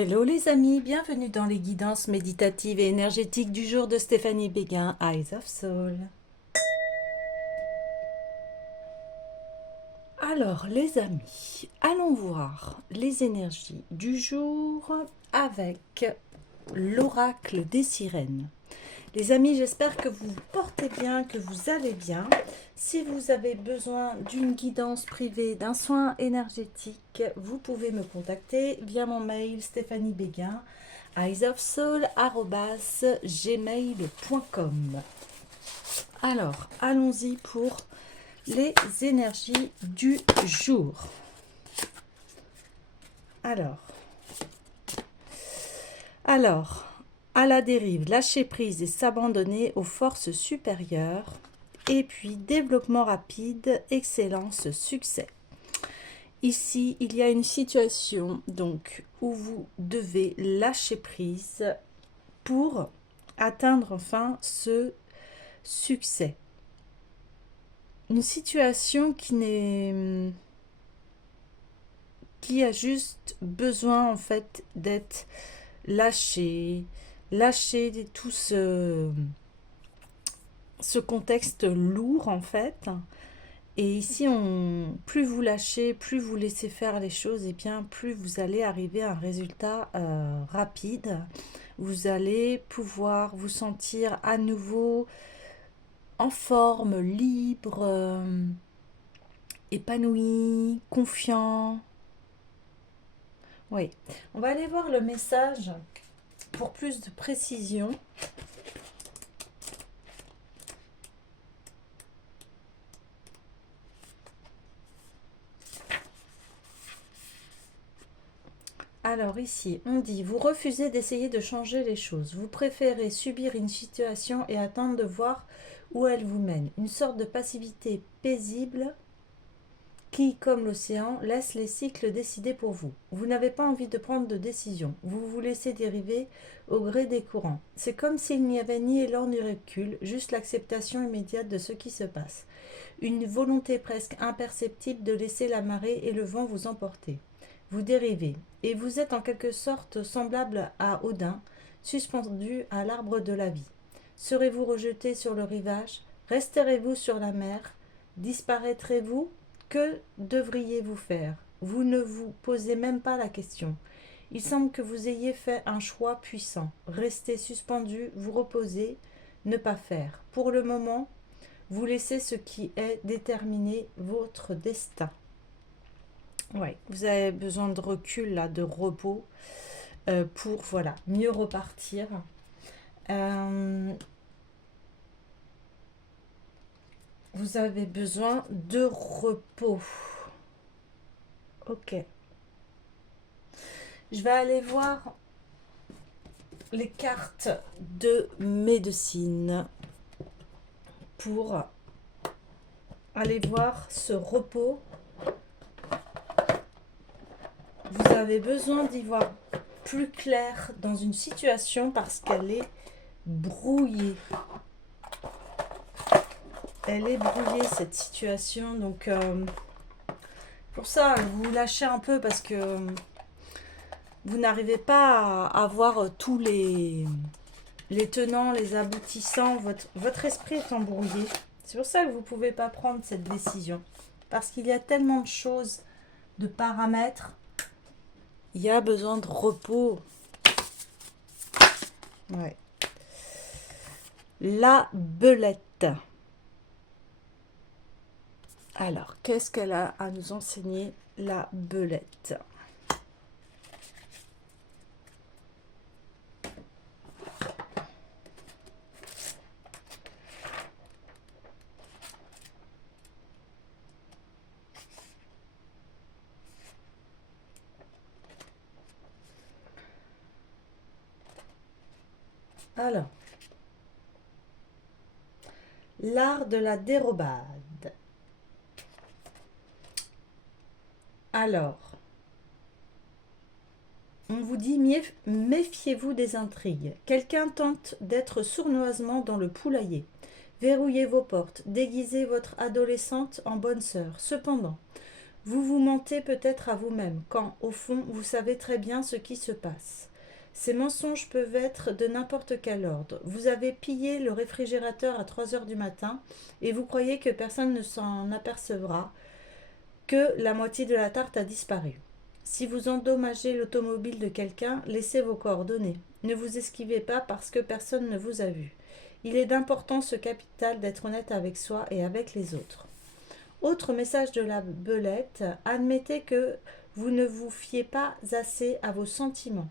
Hello les amis, bienvenue dans les guidances méditatives et énergétiques du jour de Stéphanie Béguin, Eyes of Soul. Alors les amis, allons voir les énergies du jour avec l'oracle des sirènes. Les amis, j'espère que vous vous portez bien, que vous allez bien. Si vous avez besoin d'une guidance privée, d'un soin énergétique, vous pouvez me contacter via mon mail stéphaniebéguin, eyesofsoul@gmail.com. Alors, allons-y pour les énergies du jour. Alors, à la dérive, lâcher prise et s'abandonner aux forces supérieures. Et puis, développement rapide, excellence, succès. Ici, il y a une situation donc où vous devez lâcher prise pour atteindre enfin ce succès. Une situation qui a juste besoin en fait d'être lâchée, lâcher tout ce contexte lourd en fait. Et ici, plus vous lâchez, plus vous laissez faire les choses, et bien plus vous allez arriver à un résultat rapide. Vous allez pouvoir vous sentir à nouveau en forme, libre, épanoui, confiant. Oui, on va aller voir le message pour plus de précision. Alors ici, on dit, vous refusez d'essayer de changer les choses. Vous préférez subir une situation et attendre de voir où elle vous mène. Une sorte de passivité paisible qui, comme l'océan, laisse les cycles décider pour vous. Vous n'avez pas envie de prendre de décision. Vous vous laissez dériver au gré des courants. C'est comme s'il n'y avait ni élan ni recul, juste l'acceptation immédiate de ce qui se passe. Une volonté presque imperceptible de laisser la marée et le vent vous emporter. Vous dérivez, et vous êtes en quelque sorte semblable à Odin, suspendu à l'arbre de la vie. Serez-vous rejeté sur le rivage? Resterez-vous sur la mer? Disparaîtrez-vous? Que devriez-vous faire? Vous ne vous posez même pas la question. Il semble que vous ayez fait un choix puissant. Rester suspendu, vous reposer, ne pas faire. Pour le moment, vous laissez ce qui est déterminer votre destin. Ouais, vous avez besoin de recul, là, de repos, pour voilà, mieux repartir. Vous avez besoin de repos. Ok. Je vais aller voir les cartes de médecine pour aller voir ce repos. Vous avez besoin d'y voir plus clair dans une situation parce qu'elle est brouillée. Elle est brouillée cette situation, donc pour ça vous lâchez un peu parce que vous n'arrivez pas à voir tous les tenants, les aboutissants. Votre esprit est embrouillé. C'est pour ça que vous ne pouvez pas prendre cette décision. Parce qu'il y a tellement de choses, de paramètres. Il y a besoin de repos. Ouais. La belette. Alors, qu'est-ce qu'elle a à nous enseigner, la belette? Alors, l'art de la dérobade. Alors, on vous dit méfiez-vous des intrigues. Quelqu'un tente d'être sournoisement dans le poulailler. Verrouillez vos portes, déguisez votre adolescente en bonne sœur. Cependant, Vous vous mentez peut-être à vous-même, quand, au fond, vous savez très bien ce qui se passe. Ces mensonges peuvent être de n'importe quel ordre. Vous avez pillé le réfrigérateur à 3 heures du matin et vous croyez que personne ne s'en apercevra, que la moitié de la tarte a disparu. Si vous endommagez l'automobile de quelqu'un, laissez vos coordonnées. Ne vous esquivez pas parce que personne ne vous a vu. Il est d'importance capital d'être honnête avec soi et avec les autres. Autre message de la belette, admettez que vous ne vous fiez pas assez à vos sentiments.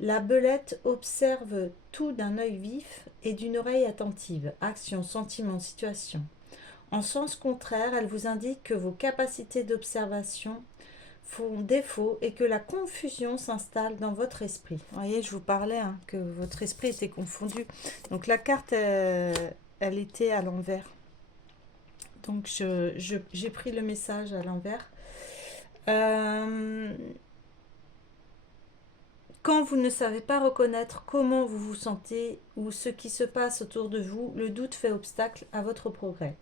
La belette observe tout d'un œil vif et d'une oreille attentive, action, sentiment, situation. En sens contraire, elle vous indique que vos capacités d'observation font défaut et que la confusion s'installe dans votre esprit. Vous voyez, je vous parlais que votre esprit était confondu. Donc la carte, elle était à l'envers. Donc j'ai pris le message à l'envers. Quand vous ne savez pas reconnaître comment vous vous sentez ou ce qui se passe autour de vous, le doute fait obstacle à votre progrès.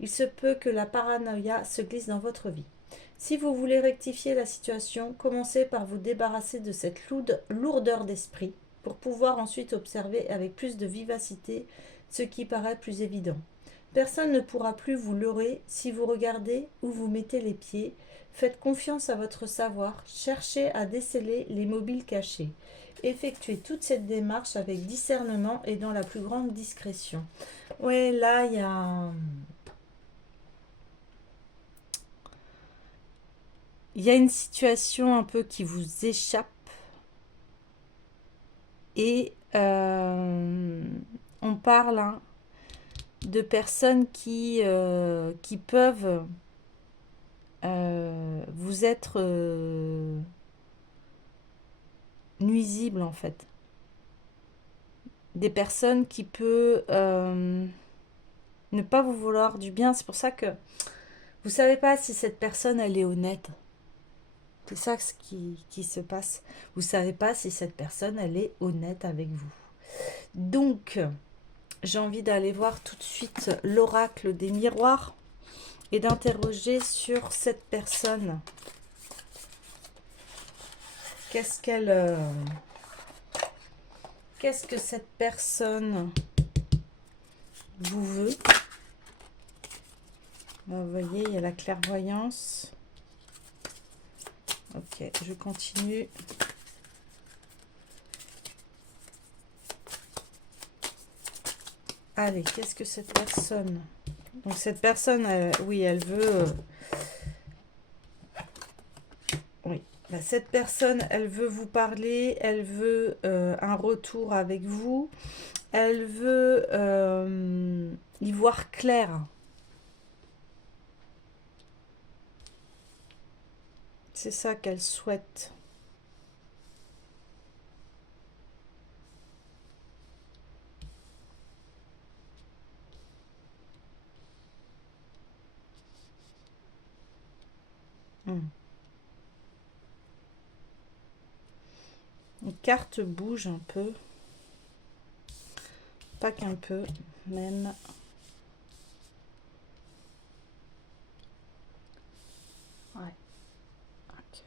Il se peut que la paranoïa se glisse dans votre vie. Si vous voulez rectifier la situation, commencez par vous débarrasser de cette lourdeur d'esprit pour pouvoir ensuite observer avec plus de vivacité ce qui paraît plus évident. Personne ne pourra plus vous leurrer si vous regardez où vous mettez les pieds. Faites confiance à votre savoir, cherchez à déceler les mobiles cachés. Effectuez toute cette démarche avec discernement et dans la plus grande discrétion. Ouais, là, il y a... Il y a une situation un peu qui vous échappe et on parle de personnes qui peuvent vous être nuisibles en fait. Des personnes qui peuvent ne pas vous vouloir du bien. C'est pour ça que vous savez pas si cette personne elle est honnête. C'est ça ce qui se passe. Vous savez pas si cette personne elle est honnête avec vous. Donc, j'ai envie d'aller voir tout de suite l'oracle des miroirs et d'interroger sur cette personne. Qu'est-ce que cette personne vous veut? Vous voyez, il y a la clairvoyance. Ok, je continue. Allez, qu'est-ce que cette personne... Donc cette personne, oui, elle veut... oui, bah, cette personne, elle veut vous parler, elle veut un retour avec vous, elle veut y voir clair. C'est ça qu'elle souhaite. Les cartes bougent un peu. Pas qu'un peu, même. Ouais. Okay.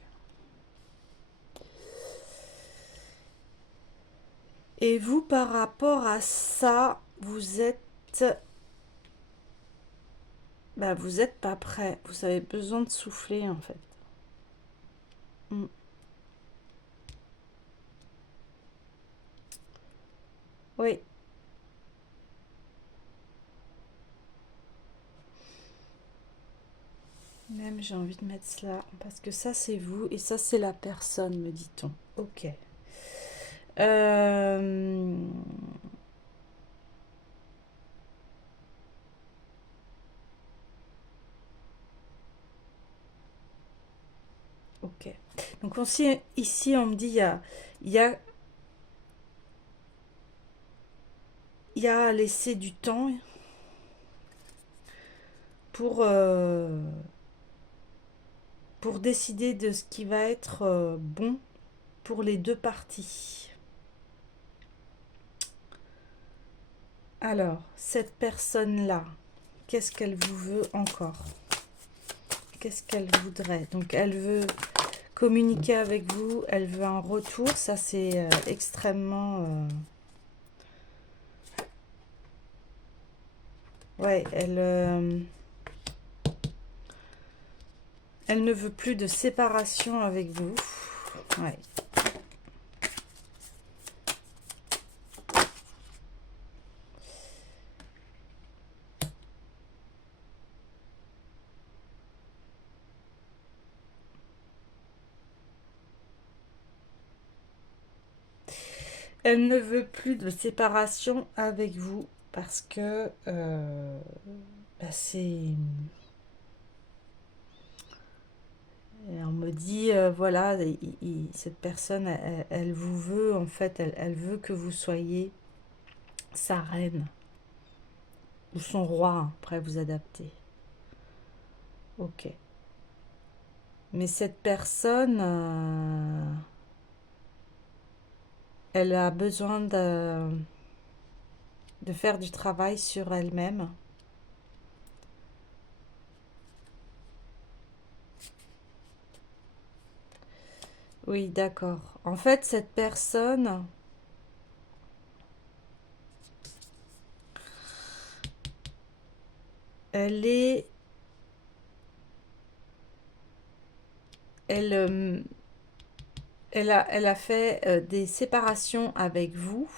Et vous, par rapport à ça, vous êtes... Bah, vous n'êtes pas prêt. Vous avez besoin de souffler, en fait. Oui. Même j'ai envie de mettre cela, parce que ça c'est vous et ça c'est la personne, me dit-on. Ok. Ok. Donc aussi, ici on me dit il y a à laisser du temps pour décider de ce qui va être bon pour les deux parties. Alors, cette personne-là, qu'est-ce qu'elle vous veut encore? qu'est-ce qu'elle voudrait? Donc, elle veut communiquer avec vous, elle veut un retour. Ça, c'est extrêmement... Ouais, elle ne veut plus de séparation avec vous. Ouais. Elle ne veut plus de séparation avec vous parce que bah, c'est... On me dit, voilà, cette personne, elle vous veut, en fait, elle veut que vous soyez sa reine ou son roi, hein, après vous adapter. Ok. Mais cette personne, elle a besoin de faire du travail sur elle-même. Oui, d'accord. En fait, cette personne, elle est... Elle, elle a fait des séparations avec vous.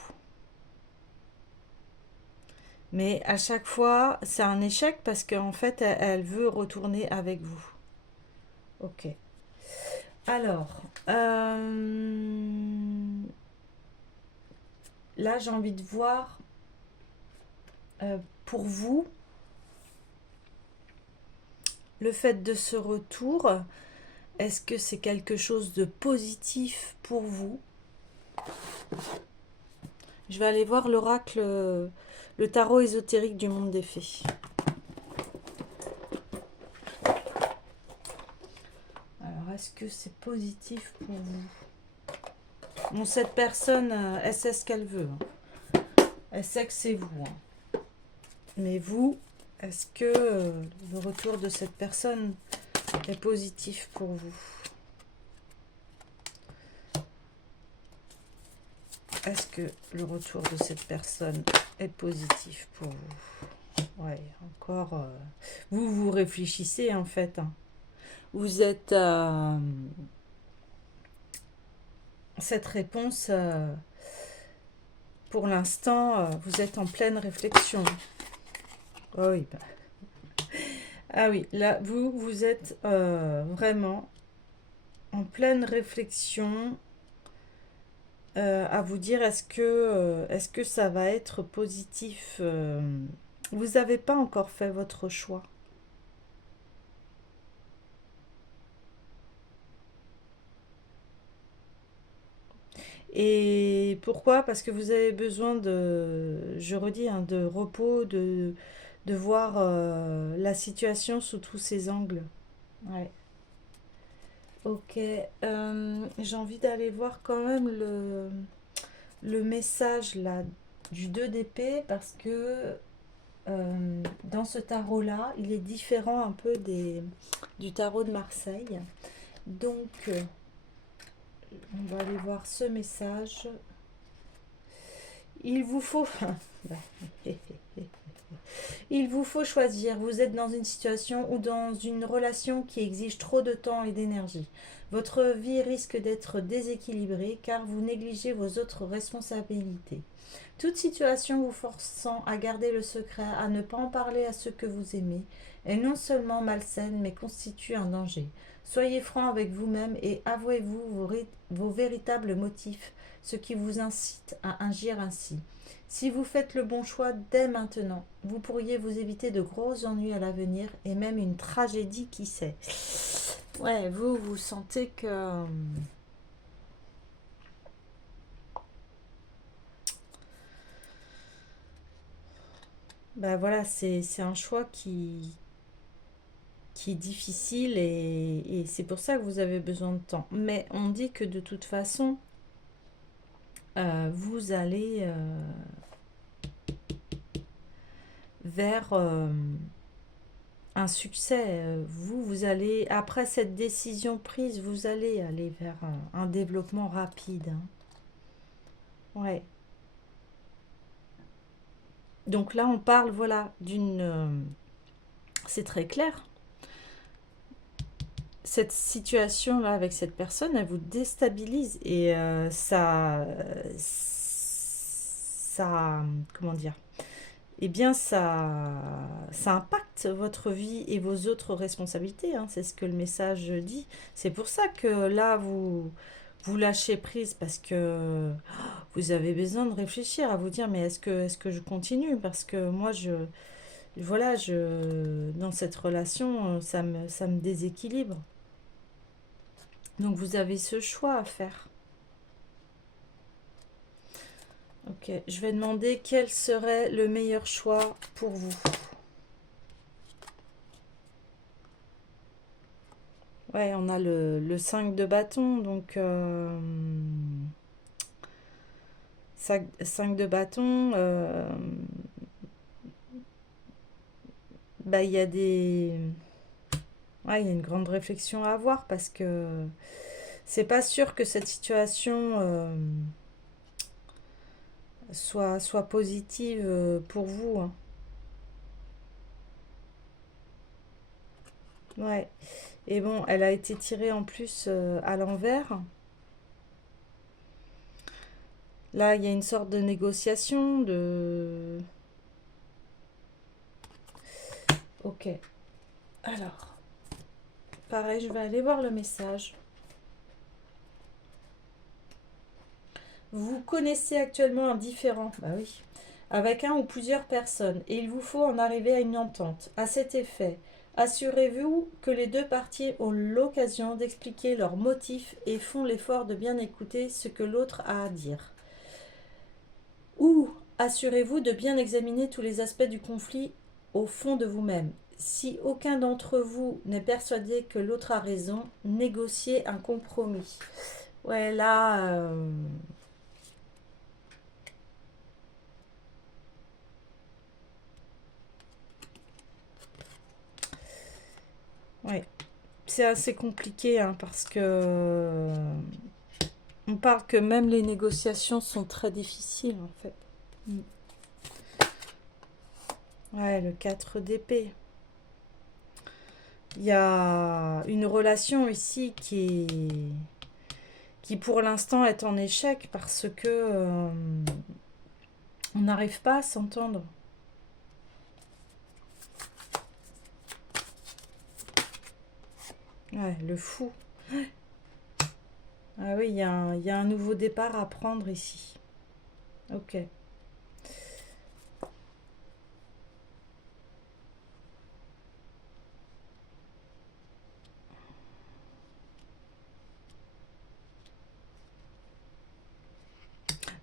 Mais à chaque fois, c'est un échec parce qu'en fait, elle veut retourner avec vous. Ok. Alors, là, j'ai envie de voir pour vous le fait de ce retour. Est-ce que c'est quelque chose de positif pour vous? Je vais aller voir l'oracle, le tarot ésotérique du monde des fées. Alors, est-ce que c'est positif pour vous? Bon, cette personne, elle sait ce qu'elle veut. Hein. Elle sait que c'est vous. Hein. Mais vous, est-ce que le retour de cette personne est positif pour vous? Est-ce que le retour de cette personne est positif pour vous? Ouais, encore... vous réfléchissez en fait. Hein. Vous êtes... cette réponse, pour l'instant, vous êtes en pleine réflexion. Oh oui. Bah. Ah oui, là, vous êtes vraiment en pleine réflexion à vous dire est-ce que ça va être positif. Vous n'avez pas encore fait votre choix. Et pourquoi? Parce que vous avez besoin de, je redis, hein, de repos, de voir la situation sous tous ses angles. Ouais. Ok. J'ai envie d'aller voir quand même le message là du 2 d'épée parce que dans ce tarot-là, il est différent un peu du tarot de Marseille. Donc, on va aller voir ce message. Il vous faut... Il vous faut choisir. Vous êtes dans une situation ou dans une relation qui exige trop de temps et d'énergie. Votre vie risque d'être déséquilibrée car vous négligez vos autres responsabilités. Toute situation vous forçant à garder le secret, à ne pas en parler à ceux que vous aimez, est non seulement malsaine mais constitue un danger. Soyez franc avec vous-même et avouez-vous vos véritables motifs, ce qui vous incite à agir ainsi. Si vous faites le bon choix dès maintenant, vous pourriez vous éviter de gros ennuis à l'avenir et même une tragédie, qui sait. Ouais, vous sentez que... Ben voilà, c'est un choix qui est difficile et c'est pour ça que vous avez besoin de temps. Mais on dit que de toute façon, vous allez vers un succès. Vous allez, après cette décision prise, vous allez aller vers un développement rapide, hein. Ouais. Donc là, on parle, voilà, d'une... c'est très clair. Cette situation-là avec cette personne, elle vous déstabilise et comment dire? Eh bien, ça impacte votre vie et vos autres responsabilités, hein. C'est ce que le message dit. C'est pour ça que là, vous lâchez prise parce que vous avez besoin de réfléchir à vous dire, mais est-ce que je continue? Parce que moi, voilà, dans cette relation, ça me déséquilibre. Donc vous avez ce choix à faire. Ok, je vais demander quel serait le meilleur choix pour vous. Ouais, on a le 5 de bâton, donc 5 de bâton, bah il y a des... Ouais, il y a une grande réflexion à avoir parce que c'est pas sûr que cette situation soit positive pour vous, hein. Ouais. Et bon, elle a été tirée en plus à l'envers. Là, il y a une sorte de négociation, de... Ok. Alors, pareil, je vais aller voir le message. Vous connaissez actuellement un différend, bah oui, avec un ou plusieurs personnes, et il vous faut en arriver à une entente. À cet effet, assurez-vous que les deux parties ont l'occasion d'expliquer leurs motifs et font l'effort de bien écouter ce que l'autre a à dire. Ou assurez-vous de bien examiner tous les aspects du conflit au fond de vous-même. Si aucun d'entre vous n'est persuadé que l'autre a raison, négociez un compromis. Ouais, là... ouais, c'est assez compliqué, hein, parce que... on parle que même les négociations sont très difficiles, en fait. Mm. Ouais, le 4 d'épée. Il y a une relation ici qui pour l'instant est en échec parce que on n'arrive pas à s'entendre. Ouais, le fou. Ah oui, il y a un nouveau départ à prendre ici. Ok.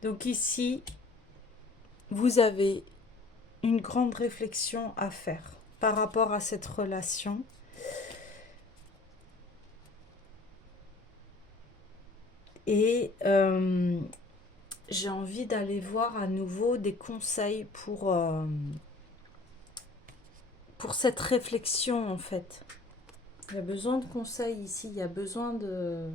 Donc ici, vous avez une grande réflexion à faire par rapport à cette relation. Et j'ai envie d'aller voir à nouveau des conseils pour cette réflexion, en fait. Il y a besoin de conseils ici, il y a besoin de...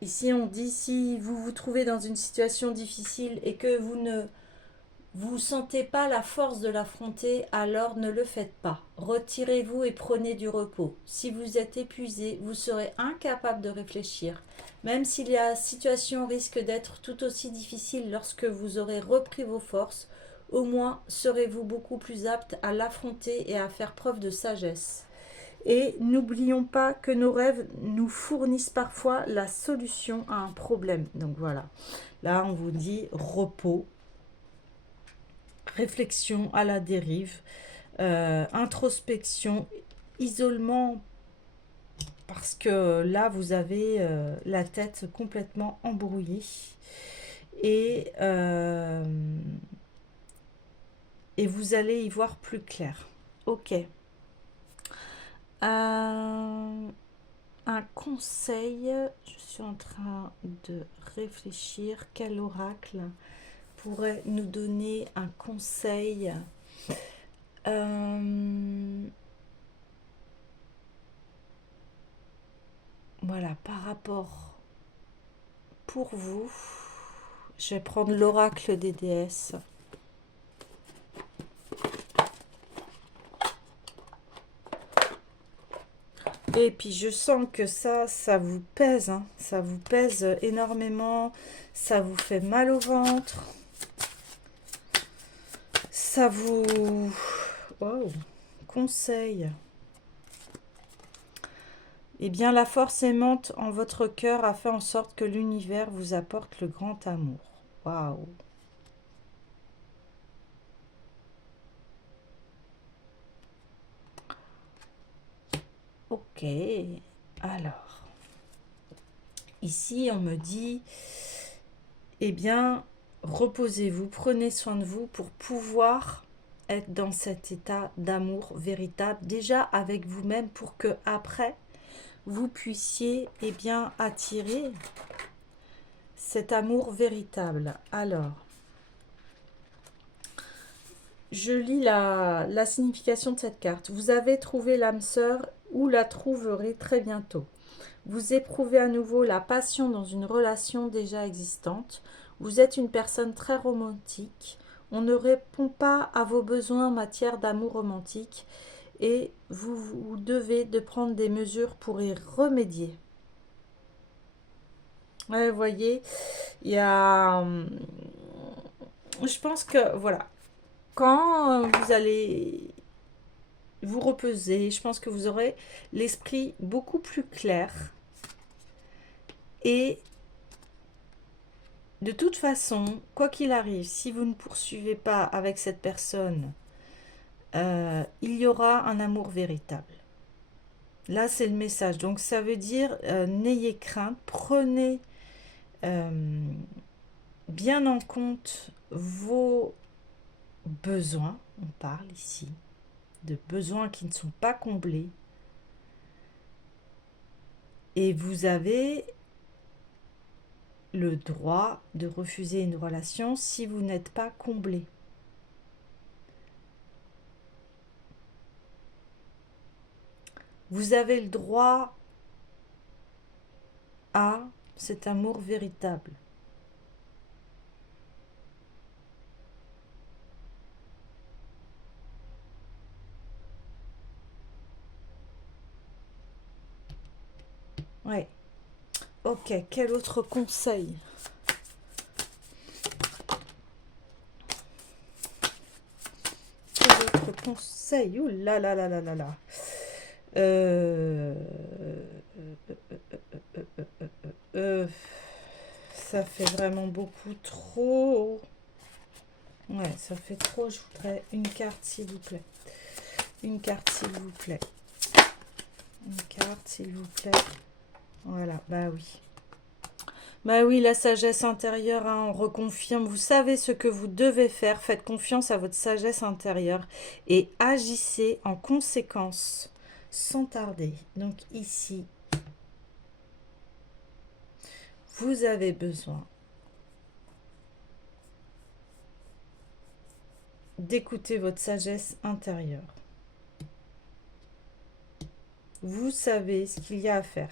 Ici, on dit, si vous vous trouvez dans une situation difficile et que vous ne vous sentez pas la force de l'affronter, alors ne le faites pas. Retirez-vous et prenez du repos. Si vous êtes épuisé, vous serez incapable de réfléchir. Même si la situation risque d'être tout aussi difficile lorsque vous aurez repris vos forces, au moins serez-vous beaucoup plus apte à l'affronter et à faire preuve de sagesse. Et n'oublions pas que nos rêves nous fournissent parfois la solution à un problème. Donc voilà, là on vous dit repos, réflexion à la dérive, introspection, isolement, parce que là vous avez la tête complètement embrouillée et, euh, et vous allez y voir plus clair. Ok. Un conseil, je suis en train de réfléchir, quel oracle pourrait nous donner un conseil Voilà, par rapport pour vous, je vais prendre l'oracle des déesses. Et puis je sens que ça vous pèse, hein. Ça vous pèse énormément, ça vous fait mal au ventre, ça vous conseille. Eh bien, la force aimante en votre cœur a fait en sorte que l'univers vous apporte le grand amour. Waouh! Ok, alors, ici on me dit, eh bien, reposez-vous, prenez soin de vous pour pouvoir être dans cet état d'amour véritable, déjà avec vous-même, pour que après vous puissiez, eh bien, attirer cet amour véritable. Alors, je lis la signification de cette carte. Vous avez trouvé l'âme sœur ou la trouverez très bientôt. Vous éprouvez à nouveau la passion dans une relation déjà existante. Vous êtes une personne très romantique. On ne répond pas à vos besoins en matière d'amour romantique et vous devez de prendre des mesures pour y remédier. Ouais, vous voyez, il y a... Je pense que, voilà, quand vous allez vous reposer, je pense que vous aurez l'esprit beaucoup plus clair. Et de toute façon, quoi qu'il arrive, si vous ne poursuivez pas avec cette personne, il y aura un amour véritable. Là, c'est le message. Donc, ça veut dire, n'ayez crainte, prenez bien en compte vos besoins. On parle ici de besoins qui ne sont pas comblés. Et vous avez le droit de refuser une relation si vous n'êtes pas comblé. Vous avez le droit à cet amour véritable. Ouais. Ok, quel autre conseil? Quel autre conseil? Ouh là là là là là là. Ça fait vraiment beaucoup trop. Ouais, ça fait trop. Je voudrais une carte, s'il vous plaît. Une carte, s'il vous plaît. Une carte, s'il vous plaît. Voilà, bah oui. Bah oui, la sagesse intérieure, hein, on reconfirme. Vous savez ce que vous devez faire. Faites confiance à votre sagesse intérieure et agissez en conséquence sans tarder. Donc ici, vous avez besoin d'écouter votre sagesse intérieure. Vous savez ce qu'il y a à faire.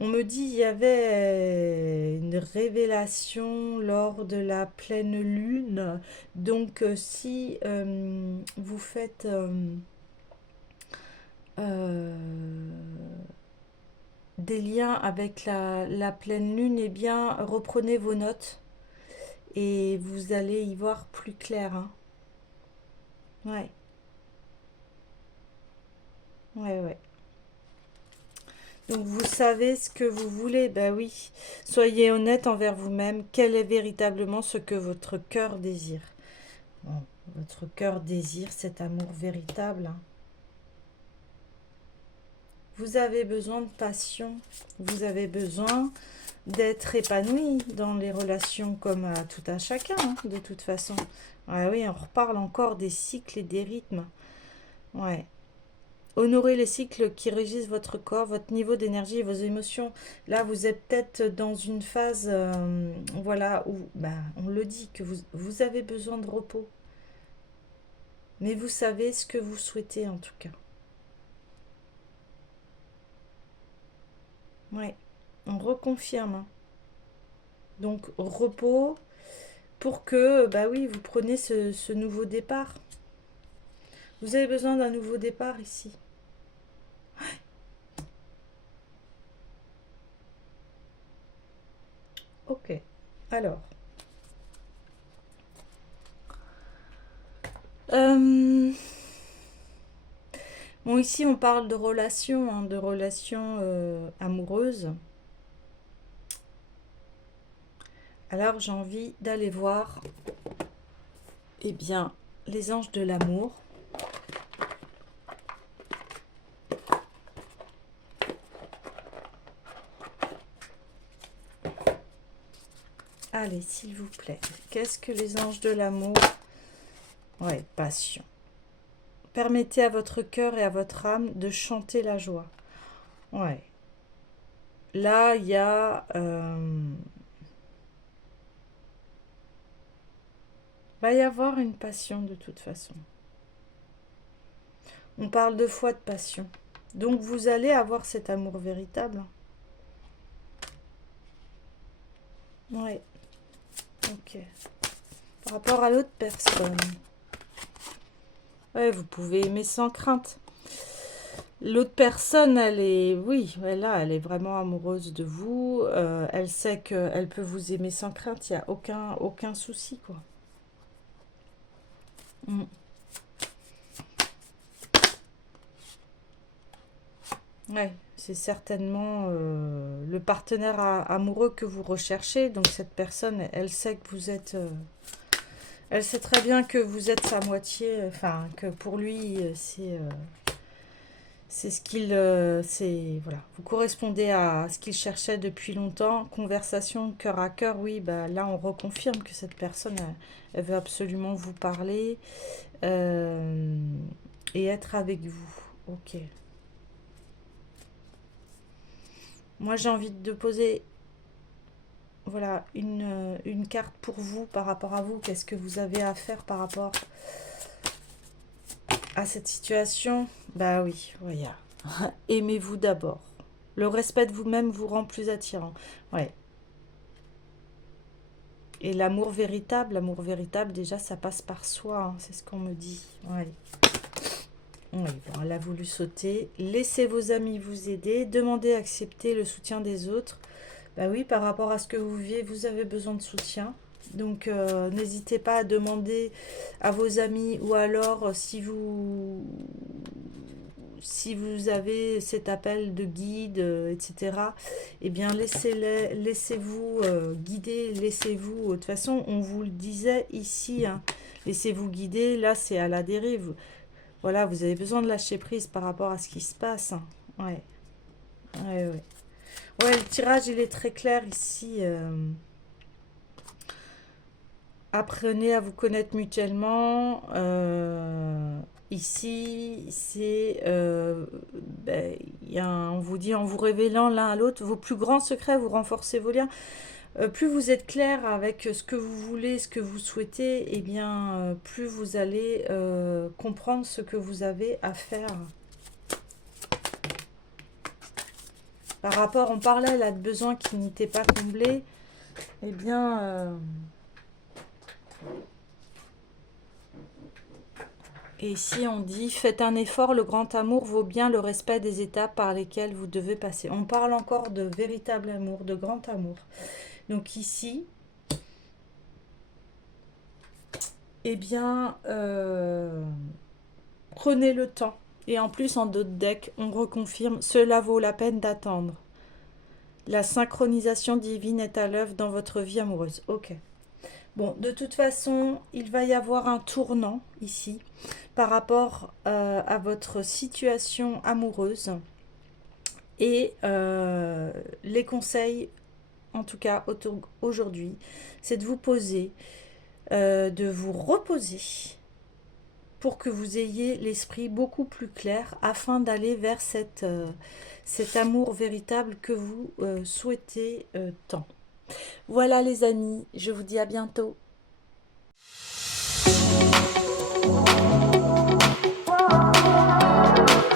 On me dit il y avait une révélation lors de la pleine lune. Donc si vous faites des liens avec la pleine lune, eh bien reprenez vos notes et vous allez y voir plus clair. Hein. Ouais, ouais, ouais. Donc vous savez ce que vous voulez, bah oui. Soyez honnête envers vous-même. Quel est véritablement ce que votre cœur désire? Bon, votre cœur désire cet amour véritable. Hein. Vous avez besoin de passion. Vous avez besoin d'être épanoui dans les relations comme à tout un chacun, hein, de toute façon. Ah oui, on reparle encore des cycles et des rythmes. Ouais. Honorez les cycles qui régissent votre corps, votre niveau d'énergie et vos émotions. Là, vous êtes peut-être dans une phase, voilà, où, bah, on le dit, que vous avez besoin de repos. Mais vous savez ce que vous souhaitez en tout cas. Ouais, on reconfirme, hein. Donc repos pour que, bah oui, vous prenez ce nouveau départ. Vous avez besoin d'un nouveau départ ici. Ok, alors. Bon, ici on parle de relations, hein, de relations amoureuses. Alors j'ai envie d'aller voir, eh bien, les anges de l'amour. Allez, s'il vous plaît. Qu'est-ce que les anges de l'amour? Ouais, passion. Permettez à votre cœur et à votre âme de chanter la joie. Ouais. Là, il y a... va y avoir une passion de toute façon. On parle 2 fois de passion. Donc vous allez avoir cet amour véritable. Ouais. Ok. Par rapport à l'autre personne. Ouais, vous pouvez aimer sans crainte. L'autre personne, elle est, oui, là, elle est vraiment amoureuse de vous. Elle sait qu'elle peut vous aimer sans crainte. Il n'y a aucun souci, quoi. Mm. Ouais, c'est certainement le partenaire amoureux que vous recherchez. Donc cette personne, elle sait que vous êtes... elle sait très bien que vous êtes sa moitié. Enfin, que pour lui, c'est ce qu'il... voilà. Vous correspondez à ce qu'il cherchait depuis longtemps. Conversation cœur à cœur, oui, bah, là on reconfirme que cette personne, elle veut absolument vous parler et être avec vous. Ok. Moi j'ai envie de poser, voilà, une carte pour vous, par rapport à vous. Qu'est-ce que vous avez à faire par rapport à cette situation? Bah oui, voilà. Aimez-vous d'abord. Le respect de vous-même vous rend plus attirant. Ouais. Et l'amour véritable, déjà, ça passe par soi, hein, c'est ce qu'on me dit. Ouais. Oui, bon, elle a voulu sauter. Laissez vos amis vous aider. Demandez, acceptez le soutien des autres. Bah oui, par rapport à ce que vous vivez, vous avez besoin de soutien. Donc, n'hésitez pas à demander à vos amis, ou alors si vous avez cet appel de guide, etc., eh bien laissez-vous guider, laissez-vous, de toute façon on vous le disait ici, hein, laissez-vous guider. Là c'est à la dérive, voilà, vous avez besoin de lâcher prise par rapport à ce qui se passe, hein. Ouais, ouais, ouais. Ouais, le tirage il est très clair ici. Apprenez à vous connaître mutuellement. Ici, c'est, ben, on vous dit, en vous révélant l'un à l'autre vos plus grands secrets, vous renforcez vos liens. Plus vous êtes clair avec ce que vous voulez, ce que vous souhaitez, et bien plus vous allez comprendre ce que vous avez à faire. Par rapport, on parlait là de besoins qui n'étaient pas comblés, eh bien... et ici, on dit, faites un effort, le grand amour vaut bien le respect des étapes par lesquelles vous devez passer. On parle encore de véritable amour, de grand amour. Donc ici, eh bien, prenez le temps. Et en plus, en d'autres decks, on reconfirme, cela vaut la peine d'attendre. La synchronisation divine est à l'œuvre dans votre vie amoureuse. Ok. Bon, de toute façon, il va y avoir un tournant ici par rapport à votre situation amoureuse. Et les conseils, en tout cas aujourd'hui, c'est de vous poser, de vous reposer pour que vous ayez l'esprit beaucoup plus clair afin d'aller vers cet amour véritable que vous souhaitez tant. Voilà les amis, je vous dis à bientôt.